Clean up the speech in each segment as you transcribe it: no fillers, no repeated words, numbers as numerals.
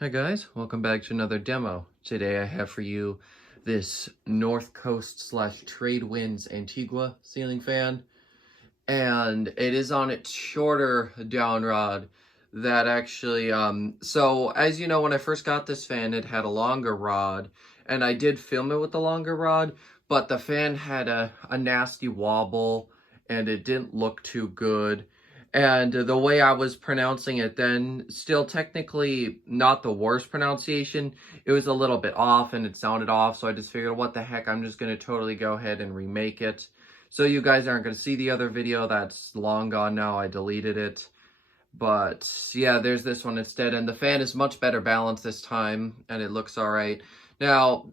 Hi guys, welcome back to another demo. Today I have for you this North Coast slash Trade Winds Antigua ceiling fan, and it is on its shorter down rod that actually, so as you know, when I first got this fan, it had a longer rod, and I did film it with the longer rod, but the fan had a nasty wobble, and it didn't look too good. And the way I was pronouncing it then, still technically not the worst pronunciation, it was a little bit off and it sounded off, so I just figured, what the heck, I'm just going to totally go ahead and remake it. So you guys aren't going to see the other video, that's long gone now, I deleted it. But yeah, there's this one instead, and the fan is much better balanced this time, and it looks alright. Now,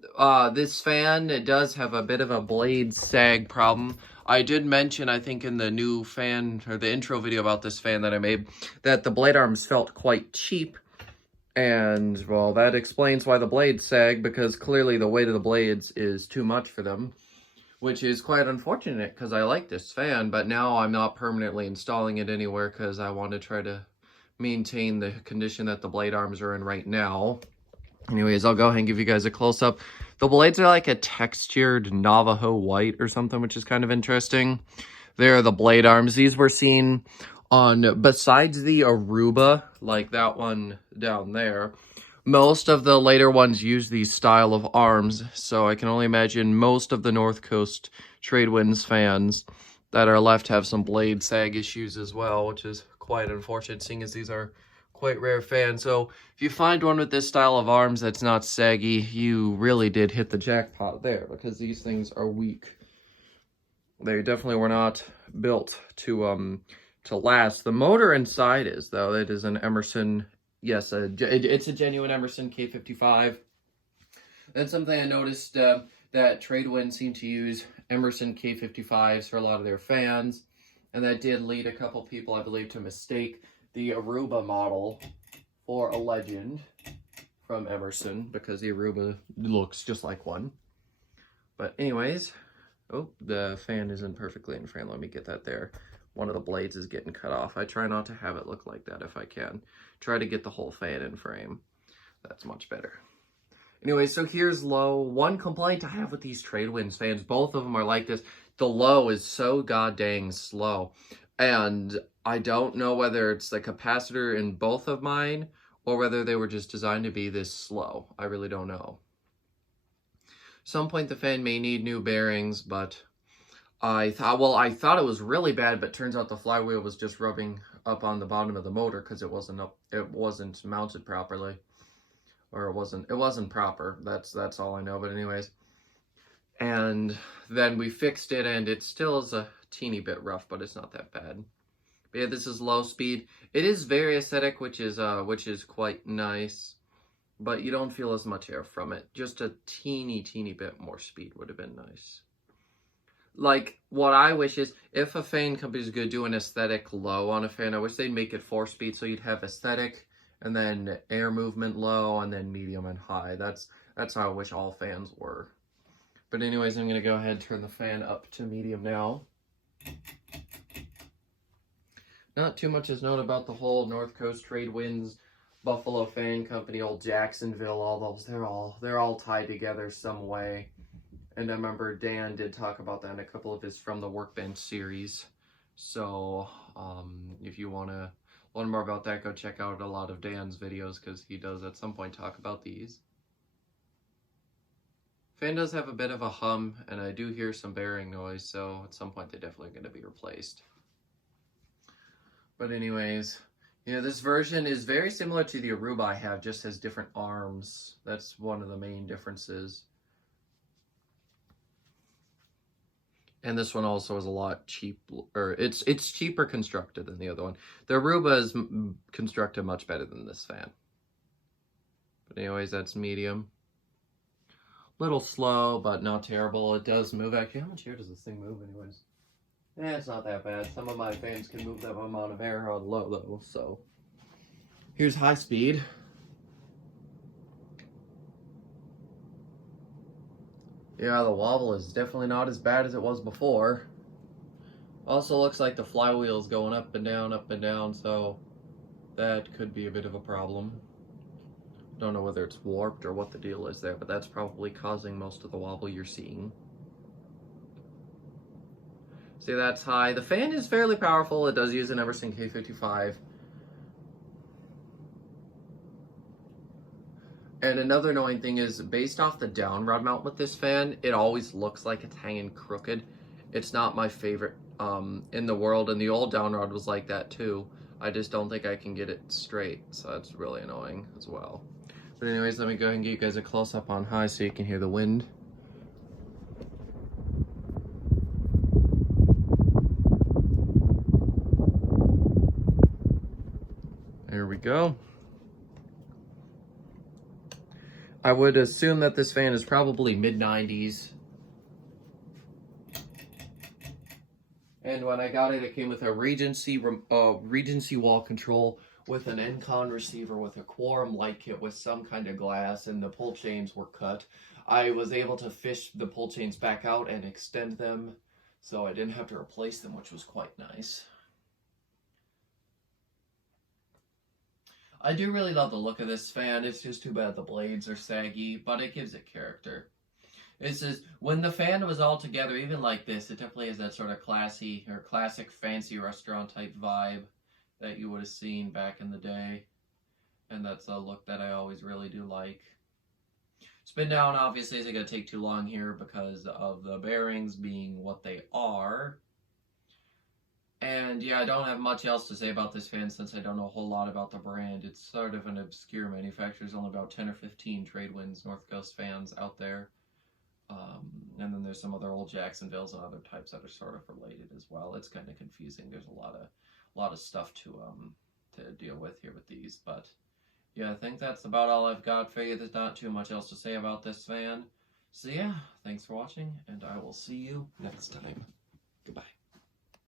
this fan, it does have a bit of a blade sag problem. I did mention, I think in the new fan, or the intro video about this fan that I made, that the blade arms felt quite cheap. And, well, that explains why the blades sag, because clearly the weight of the blades is too much for them. Which is quite unfortunate, because I like this fan, but now I'm not permanently installing it anywhere, because I want to try to maintain the condition that the blade arms are in right now. Anyways, I'll go ahead and give you guys a close-up. The blades are like a textured Navajo white or something, which is kind of interesting. There are the blade arms. These were seen on, besides the Aruba, like that one down there, most of the later ones use these style of arms, so I can only imagine most of the North Coast Trade Winds fans that are left have some blade sag issues as well, which is quite unfortunate, seeing as these are quite rare fans. So if you find one with this style of arms that's not saggy, you really did hit the jackpot there, because these things are weak. They definitely were not built to last. The motor inside is, though. It is an Emerson, yes, it's a genuine Emerson K55. That's something I noticed, that Tradewind seemed to use Emerson K55s for a lot of their fans, and that did lead a couple people, I believe, to mistake the Aruba model for a Legend from Emerson, because the Aruba looks just like one. But anyways, oh, the fan isn't perfectly in frame. Let me get that there. One of the blades is getting cut off. I try not to have it look like that if I can. Try to get the whole fan in frame. That's much better. Anyway, so here's low. One complaint I have with these Trade Winds fans, both of them are like this. The low is so goddamn slow. And I don't know whether it's the capacitor in both of mine or whether they were just designed to be this slow. I really don't know. Some point the fan may need new bearings, but I thought it was really bad, but turns out the flywheel was just rubbing up on the bottom of the motor because it wasn't mounted properly, or it wasn't proper. That's all I know. But anyways, and then we fixed it, and it still is a teeny bit rough, but it's not that bad. But yeah, this is low speed. It is very aesthetic, which is quite nice, but you don't feel as much air from it. Just a teeny bit more speed would have been nice. Like, what I wish is, if a fan company is going to do an aesthetic low on a fan, I wish they'd make it 4-speed, so you'd have aesthetic, and then air movement low, and then medium and high. That's how I wish all fans were. But anyways, I'm going to go ahead and turn the fan up to medium now. Not too much is known about the whole North Coast Trade Winds, Buffalo Fan Company, old Jacksonville, all those. They're all tied together some way. And I remember Dan did talk about that in a couple of his From the Workbench series. So, if you want to learn more about that, go check out a lot of Dan's videos, because he does at some point talk about these. Fan does have a bit of a hum, and I do hear some bearing noise, so at some point they're definitely going to be replaced. But anyways, this version is very similar to the Aruba I have, just has different arms. That's one of the main differences. And this one also is a lot cheaper. It's cheaper constructed than the other one. The Aruba is constructed much better than this fan. But anyways, that's medium. Little slow, but not terrible. It does move. Actually, how much air does this thing move anyways? Yeah, it's not that bad. Some of my fans can move that amount of air on low though, so. Here's high speed. Yeah, the wobble is definitely not as bad as it was before. Also looks like the flywheel is going up and down, so that could be a bit of a problem. Don't know whether it's warped or what the deal is there, but that's probably causing most of the wobble you're seeing. See, that's high. The fan is fairly powerful. It does use an Emerson K55. And another annoying thing is, based off the down rod mount with this fan, it always looks like it's hanging crooked. It's not my favorite in the world, and the old down rod was like that too. I just don't think I can get it straight, so that's really annoying as well. But anyways, let me go ahead and get you guys a close-up on high so you can hear the wind. There we go. I would assume that this fan is probably mid-90s. And when I got it, it came with a Regency wall control with an Encon receiver with a Quorum light kit with some kind of glass, and the pull chains were cut. I was able to fish the pull chains back out and extend them, so I didn't have to replace them, which was quite nice. I do really love the look of this fan. It's just too bad the blades are saggy, but it gives it character. It says, when the fan was all together, even like this, it definitely has that sort of classy or classic fancy restaurant type vibe that you would have seen back in the day. And that's a look that I always really do like. Spin down obviously isn't going to take too long here because of the bearings being what they are. And yeah, I don't have much else to say about this fan since I don't know a whole lot about the brand. It's sort of an obscure manufacturer. There's only about 10 or 15 Tradewinds North Coast fans out there. And then there's some other old Jacksonvilles and other types that are sort of related as well. It's kind of confusing. There's a lot of stuff to deal with here with these. But yeah, I think that's about all I've got for you. There's not too much else to say about this fan. So yeah, thanks for watching, and I will see you next time. Goodbye.